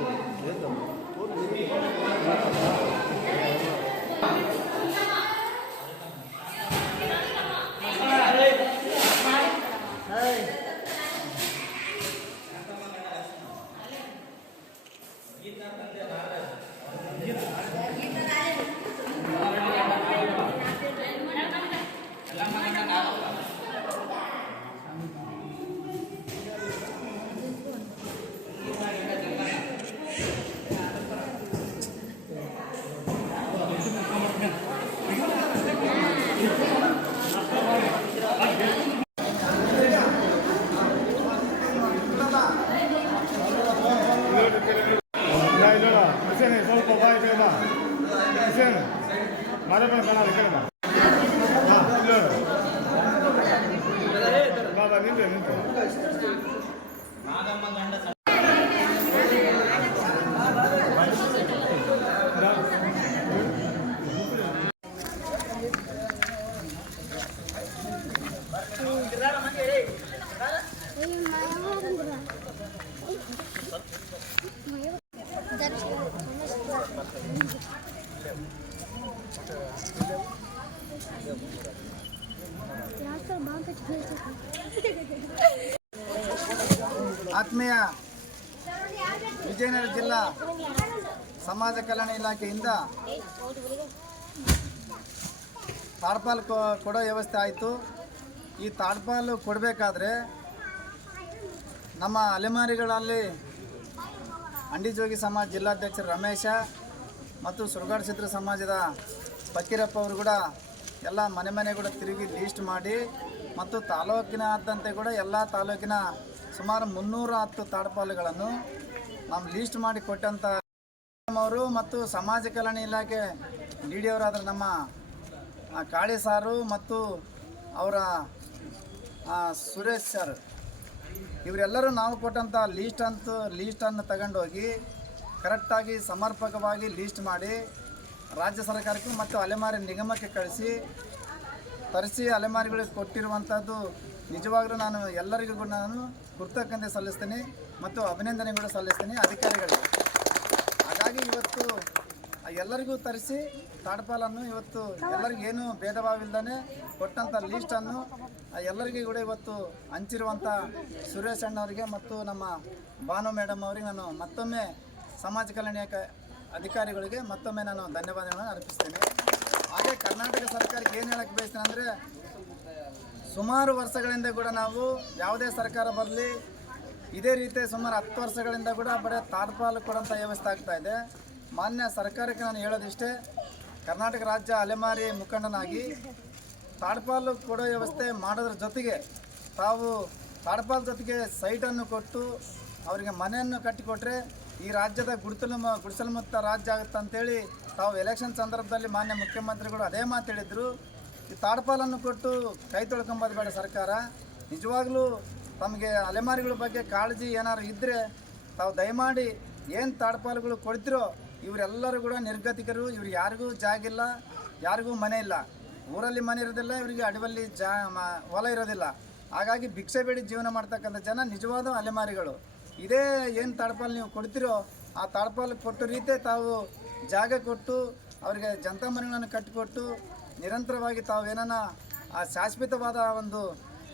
ಇಲ್ಲ నాగమ్మ దండ ಆತ್ಮೀಯ ವಿಜಯನಗರ ಜಿಲ್ಲಾ ಸಮಾಜ ಕಲ್ಯಾಣ ಇಲಾಖೆಯಿಂದ ತಾಡ್ಪಾಲ್ ಕೊಡೋ ವ್ಯವಸ್ಥೆ ಆಯಿತು. ಈ ತಾಡ್ಪಾಲು ಕೊಡಬೇಕಾದ್ರೆ ನಮ್ಮ ಅಲೆಮಾರಿಗಳಲ್ಲಿ ಅಂಡಿಜೋಗಿ ಸಮಾಜ ಜಿಲ್ಲಾಧ್ಯಕ್ಷ ರಮೇಶ ಮತ್ತು ಸುರಗಾಡ ಚಿತ್ರ ಸಮಾಜದ ಫಕೀರಪ್ಪ ಅವರು ಕೂಡ ಎಲ್ಲ ಮನೆ ಮನೆ ಕೂಡ ತಿರುಗಿ ಲೀಸ್ಟ್ ಮಾಡಿ ಮತ್ತು ತಾಲೂಕಿನಾದಂತೆ ಕೂಡ ಎಲ್ಲ ತಾಲೂಕಿನ ಸುಮಾರು ಮುನ್ನೂರ ಹತ್ತು ತಾಡ್ಪಾಲುಗಳನ್ನು ನಾವು ಲೀಸ್ಟ್ ಮಾಡಿ ಕೊಟ್ಟಂಥ ಅವರು ಮತ್ತು ಸಮಾಜ ಕಲ್ಯಾಣ ಇಲಾಖೆ ಡಿ ಡಿ ಅವರಾದ ನಮ್ಮ ಕಾಳಿ ಸಾರು ಮತ್ತು ಅವರ ಸುರೇಶ್ ಸರ್. ಇವರೆಲ್ಲರೂ ನಾವು ಕೊಟ್ಟಂಥ ಲೀಸ್ಟ್ ಅಂತ ಲೀಸ್ಟನ್ನು ತಗೊಂಡೋಗಿ ಕರೆಕ್ಟಾಗಿ ಸಮರ್ಪಕವಾಗಿ ಲೀಸ್ಟ್ ಮಾಡಿ ರಾಜ್ಯ ಸರ್ಕಾರಕ್ಕೆ ಮತ್ತು ಅಲೆಮಾರಿ ನಿಗಮಕ್ಕೆ ಕಳಿಸಿ, ತರಿಸಿ ಅಲೆಮಾರಿಗಳಿಗೆ ಕೊಟ್ಟಿರುವಂಥದ್ದು ನಿಜವಾಗ್ಲೂ ನಾನು ಎಲ್ಲರಿಗೂ ಕೂಡ ನಾನು ಕೃತಜ್ಞತೆ ಸಲ್ಲಿಸ್ತೇನೆ ಮತ್ತು ಅಭಿನಂದನೆ ಕೂಡ ಸಲ್ಲಿಸ್ತೀನಿ ಅಧಿಕಾರಿಗಳಿಗೆ. ಹಾಗಾಗಿ ಇವತ್ತು ಎಲ್ಲರಿಗೂ ತರಿಸಿ, ತಾಡ್ಪಾಲನ್ನು ಇವತ್ತು ಎಲ್ಲರಿಗೂ ಏನು ಭೇದ ಭಾವ ಇಲ್ದೇ ಕೊಟ್ಟಂಥ ಲೀಸ್ಟನ್ನು ಎಲ್ಲರಿಗೂ ಕೂಡ ಇವತ್ತು ಹಂಚಿರುವಂಥ ಸುರೇಶ್ ಅಣ್ಣವರಿಗೆ ಮತ್ತು ನಮ್ಮ ಭಾನು ಮೇಡಮ್ ಅವರಿಗೆ ನಾನು ಮತ್ತೊಮ್ಮೆ ಸಮಾಜ ಕಲ್ಯಾಣ ಅಧಿಕಾರಿಗಳಿಗೆ ಮತ್ತೊಮ್ಮೆ ನಾನು ಧನ್ಯವಾದಗಳನ್ನು ಅರ್ಪಿಸ್ತೇನೆ. ಹಾಗೆ ಕರ್ನಾಟಕ ಸರ್ಕಾರಕ್ಕೆ ಏನು ಹೇಳಕ್ಕೆ ಬಯಸ್ತೇನೆ ಅಂದರೆ, ಸುಮಾರು ವರ್ಷಗಳಿಂದ ಕೂಡ ನಾವು ಯಾವುದೇ ಸರ್ಕಾರ ಬರಲಿ, ಇದೇ ರೀತಿ ಸುಮಾರು ಹತ್ತು ವರ್ಷಗಳಿಂದ ಕೂಡ ಬರೀ ತಾಡ್ಪಾಲು ಕೊಡೋಂಥ ವ್ಯವಸ್ಥೆ ಆಗ್ತಾ ಇದೆ. ಮಾನ್ಯ ಸರ್ಕಾರಕ್ಕೆ ನಾನು ಹೇಳೋದಿಷ್ಟೇ, ಕರ್ನಾಟಕ ರಾಜ್ಯ ಅಲೆಮಾರಿ ಮುಖಂಡನಾಗಿ ತಾಡ್ಪಾಲು ಕೊಡೋ ವ್ಯವಸ್ಥೆ ಮಾಡೋದ್ರ ಜೊತೆಗೆ ತಾವು ತಾಡ್ಪಾಲ್ ಜೊತೆಗೆ ಸೈಟನ್ನು ಕೊಟ್ಟು ಅವರಿಗೆ ಮನೆಯನ್ನು ಕಟ್ಟಿಕೊಟ್ರೆ ಈ ರಾಜ್ಯದ ಗುಡಿಸಲು ಗುಡಿಸಲು ಮುಕ್ತ ರಾಜ್ಯ ಆಗುತ್ತೆ ಅಂತೇಳಿ ತಾವು ಎಲೆಕ್ಷನ್ ಸಂದರ್ಭದಲ್ಲಿ ಮಾನ್ಯ ಮುಖ್ಯಮಂತ್ರಿಗಳು ಅದೇ ಮಾತು ಹೇಳಿದರು. ಈ ತಾಡ್ಪಾಲನ್ನು ಕೊಟ್ಟು ಕೈ ತೊಳ್ಕೊಂಬೋದು ಬೇಡ ಸರ್ಕಾರ. ನಿಜವಾಗ್ಲೂ ತಮಗೆ ಅಲೆಮಾರಿಗಳ ಬಗ್ಗೆ ಕಾಳಜಿ ಏನಾದ್ರು ಇದ್ದರೆ ತಾವು ದಯಮಾಡಿ ಏನು ತಾಡ್ಪಾಲುಗಳು ಕೊಡ್ತಿರೋ ಇವರೆಲ್ಲರೂ ಕೂಡ ನಿರ್ಗತಿಕರು, ಇವ್ರು ಯಾರಿಗೂ ಜಾಗಿಲ್ಲ ಯಾರಿಗೂ ಮನೆ ಇಲ್ಲ. ಊರಲ್ಲಿ ಮನೆ ಇರೋದಿಲ್ಲ, ಇವರಿಗೆ ಅಡವಲ್ಲಿ ಜಾ ಹೊಲ ಇರೋದಿಲ್ಲ. ಹಾಗಾಗಿ ಭಿಕ್ಷೆ ಬೇಡಿ ಜೀವನ ಮಾಡ್ತಕ್ಕಂಥ ಜನ ನಿಜವಾದ ಅಲೆಮಾರಿಗಳು. ಇದೇ ಏನು ತಾಡ್ಪಾಲು ನೀವು ಕೊಡ್ತೀರೋ ಆ ತಾಡ್ಪಾಲು ಕೊಟ್ಟ ರೀತಿ ತಾವು ಜಾಗ ಕೊಟ್ಟು ಅವರಿಗೆ ಜನತಾ ಮನೆಗಳನ್ನು ಕಟ್ಟಿಕೊಟ್ಟು ನಿರಂತರವಾಗಿ ತಾವು ಏನನ್ನ ಆ ಶಾಶ್ವತವಾದ ಒಂದು,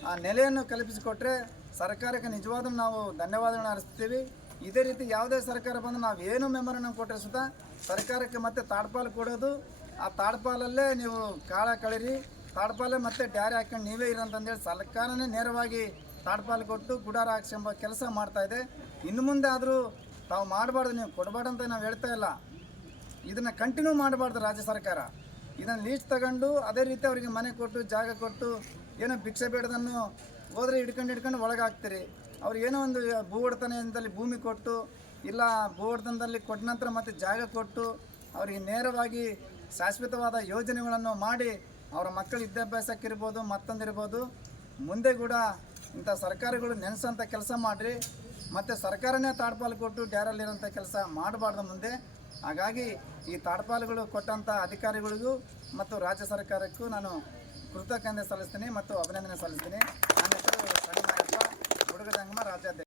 ಆ ನೆಲೆಯನ್ನು ಕಲ್ಪಿಸಿಕೊಟ್ರೆ ಸರ್ಕಾರಕ್ಕೆ ನಿಜವಾದ ನಾವು ಧನ್ಯವಾದಗಳನ್ನು ಅರಿಸ್ತೀವಿ. ಇದೇ ರೀತಿ ಯಾವುದೇ ಸರ್ಕಾರ ಬಂದು ನಾವು ಏನು ಮೆಮೊರನ್ನು ಕೊಟ್ಟರೆ ಸುತ ಸರ್ಕಾರಕ್ಕೆ ಮತ್ತೆ ತಾಡ್ಪಾಲು ಕೊಡೋದು. ಆ ತಾಡ್ಪಾಲಲ್ಲೇ ನೀವು ಕಾಳ ಕಳಿರಿ, ತಾಡ್ಪಾಲೆ ಮತ್ತೆ ಡ್ಯಾರಿ ಹಾಕೊಂಡು ನೀವೇ ಇರಂತಂದೇಳಿ ಸರ್ಕಾರನೇ ನೇರವಾಗಿ ತಾಡ್ಪಾಲು ಕೊಟ್ಟು ಗುಡಾರ ಹಾಕ್ಸಂಬ ಕೆಲಸ ಇದೆ. ಇನ್ನು ಮುಂದೆ ಆದರೂ ತಾವು ಮಾಡಬಾರ್ದು, ನೀವು ಕೊಡಬಾರ್ದು ಅಂತ ನಾವು ಹೇಳ್ತಾ ಇಲ್ಲ. ಇದನ್ನು ಕಂಟಿನ್ಯೂ ಮಾಡಬಾರ್ದು ರಾಜ್ಯ ಸರ್ಕಾರ. ಇದನ್ನು ಲೀಸ್ಟ್ ತಗೊಂಡು ಅದೇ ರೀತಿ ಅವರಿಗೆ ಮನೆ ಕೊಟ್ಟು, ಜಾಗ ಕೊಟ್ಟು, ಏನೋ ಭಿಕ್ಷೆ ಬೇಡದನ್ನು ಹೋದರೆ ಹಿಡ್ಕೊಂಡು ಹಿಡ್ಕೊಂಡು ಒಳಗೆ ಹಾಕ್ತೀರಿ ಅವ್ರು ಏನೋ ಒಂದು ಭೂ ಒಡೆತನದಲ್ಲಿ ಭೂಮಿ ಕೊಟ್ಟು, ಇಲ್ಲ ಭೂ ಒಡೆತನದಲ್ಲಿ ಕೊಟ್ಟ ನಂತರ ಮತ್ತೆ ಜಾಗ ಕೊಟ್ಟು, ಅವರಿಗೆ ನೇರವಾಗಿ ಶಾಶ್ವತವಾದ ಯೋಜನೆಗಳನ್ನು ಮಾಡಿ, ಅವರ ಮಕ್ಕಳ ವಿದ್ಯಾಭ್ಯಾಸಕ್ಕಿರ್ಬೋದು, ಮತ್ತೊಂದಿರ್ಬೋದು, ಮುಂದೆ ಕೂಡ ಇಂಥ ಸರ್ಕಾರಗಳು ನೆನೆಸೋಂಥ ಕೆಲಸ ಮಾಡಿರಿ. ಮತ್ತು ಸರ್ಕಾರನೇ ತಾಡ್ಪಾಲು ಕೊಟ್ಟು ಡ್ಯಾರಲ್ಲಿರೋಂಥ ಕೆಲಸ ಮಾಡಬಾರ್ದು ಮುಂದೆ. ಹಾಗಾಗಿ ಈ ತಾಡ್ಪಾಲುಗಳು ಕೊಟ್ಟಂಥ ಅಧಿಕಾರಿಗಳಿಗೂ ಮತ್ತು ರಾಜ್ಯ ಸರ್ಕಾರಕ್ಕೂ ನಾನು ಕೃತಜ್ಞತೆ ಸಲ್ಲಿಸ್ತೀನಿ ಮತ್ತು ಅಭಿನಂದನೆ ಸಲ್ಲಿಸ್ತೀನಿ. ನನ್ನ ಹೆಸರು ಸಣ್ಣ ಹುಡುಗದಂಗಮ ರಾಜ್ಯಾಧ್ಯಕ್ಷ.